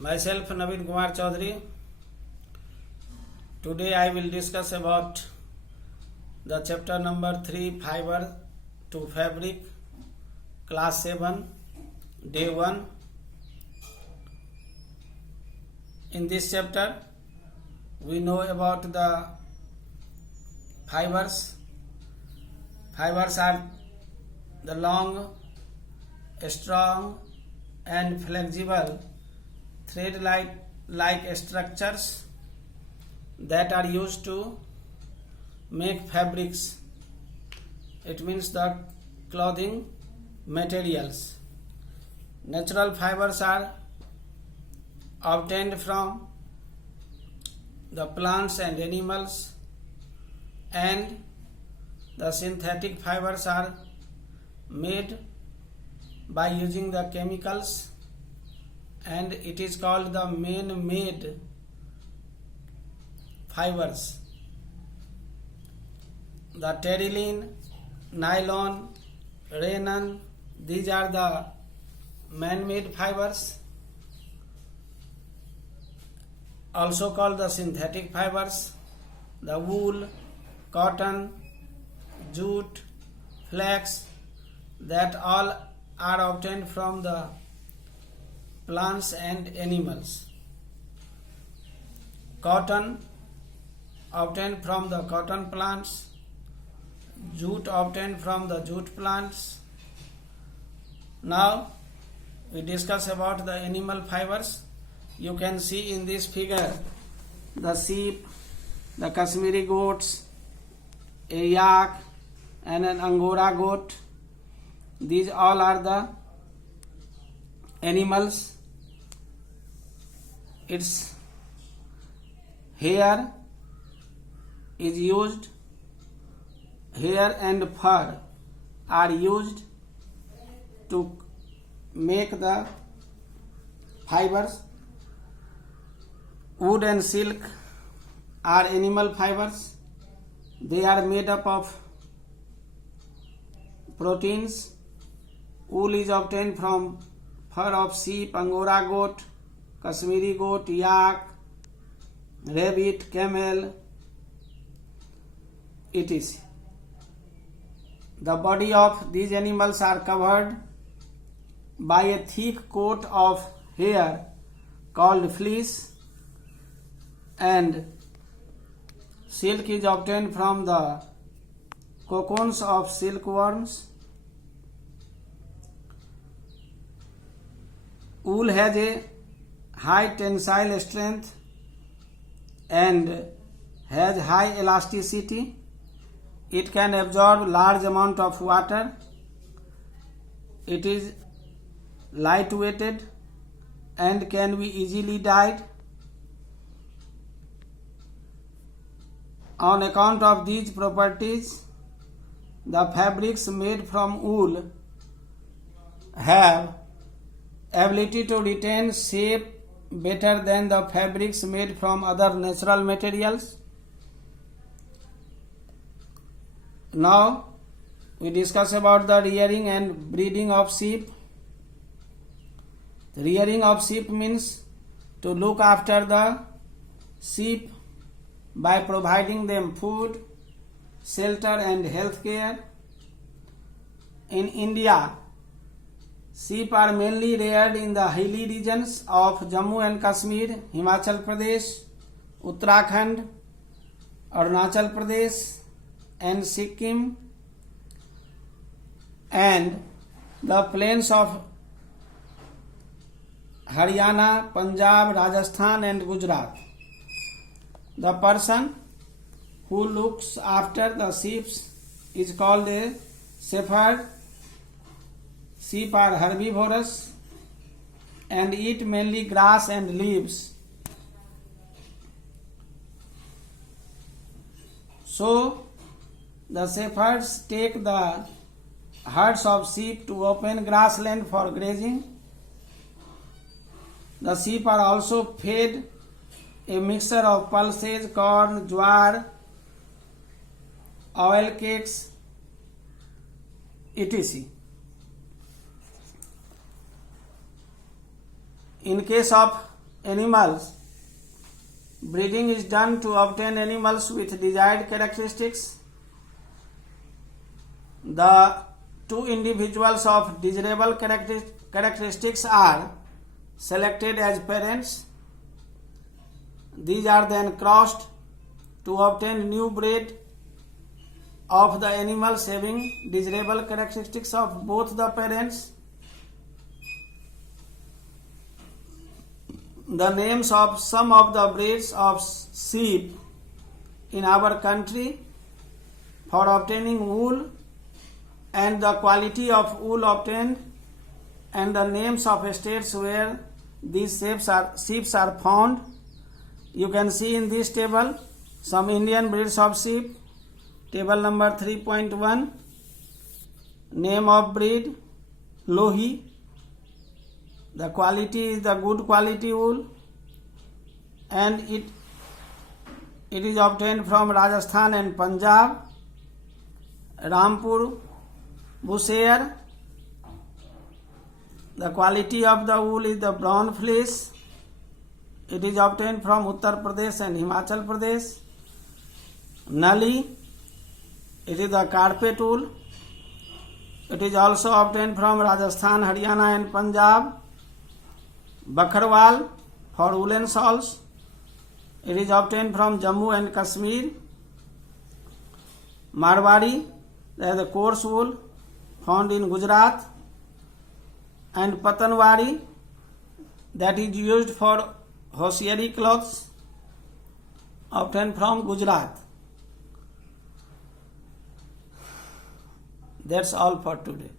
Myself Naveen Kumar Chaudhary. Today I will discuss about the chapter number 3, Fiber to Fabric, class 7, day 1. In this chapter we know about the fibers. Fibers are the long, strong and flexible thread-like structures that are used to make fabrics. It means the clothing materials. Natural fibers are obtained from the plants and animals, and the synthetic fibers are made by using the chemicals, and it is called the man-made fibers. The terylene, nylon, rayon, these are the man-made fibers, also called the synthetic fibers. The wool, cotton, jute, flax, that all are obtained from the plants and animals. Cotton obtained from the cotton plants, jute obtained from the jute plants. Now we discuss about the animal fibers. You can see in this figure the sheep, the Kashmiri goats, a yak and an Angora goat. These all are the animals. Its hair is used, hair and fur are used to make the fibers. Wood and silk are animal fibers. They are made up of proteins. Wool is obtained from fur of sheep, Angora goat, Kashmiri goat, yak, rabbit, camel, etc. The body of these animals are covered by a thick coat of hair called fleece, and silk is obtained from the cocoons of silkworms. Wool has a high tensile strength and has high elasticity. It can absorb large amount of water. It is lightweighted and can be easily dyed. On account of these properties, the fabrics made from wool have ability to retain shape better than the fabrics made from other natural materials. Now we discuss about the rearing and breeding of sheep. The rearing of sheep means to look after the sheep by providing them food, shelter and health care. In India, sheep are mainly reared in the hilly regions of Jammu and Kashmir, Himachal Pradesh, Uttarakhand, Arunachal Pradesh and Sikkim, and the plains of Haryana, Punjab, Rajasthan and Gujarat. The person who looks after the sheep is called a shepherd. Sheep are herbivorous and eat mainly grass and leaves. So the shepherds take the herds of sheep to open grassland for grazing. The sheep are also fed a mixture of pulses, corn, jowar, oil cakes, etc. In case of animals. Breeding is done to obtain animals with desired characteristics. The two individuals of desirable characteristics are selected as parents. These are then crossed to obtain new breed of the animals having desirable characteristics of both the parents. The names of some of the breeds of sheep in our country for obtaining wool and the quality of wool obtained, and the names of states where these sheep are found. You can see in this table some Indian breeds of sheep. Table number 3.1. Name of breed Lohi. The quality is the good quality wool, and it is obtained from Rajasthan and Punjab. Rampur Bushehr. The quality of the wool is the brown fleece. It is obtained from Uttar Pradesh and Himachal Pradesh. Nali. It is the carpet wool. It is also obtained from Rajasthan, Haryana and Punjab. Bakharwal for woolen shawls. It is obtained from Jammu and Kashmir. Marwari, that is the coarse wool found in Gujarat. And Patanwari, that is used for hosiery clothes, obtained from Gujarat. That's all for today.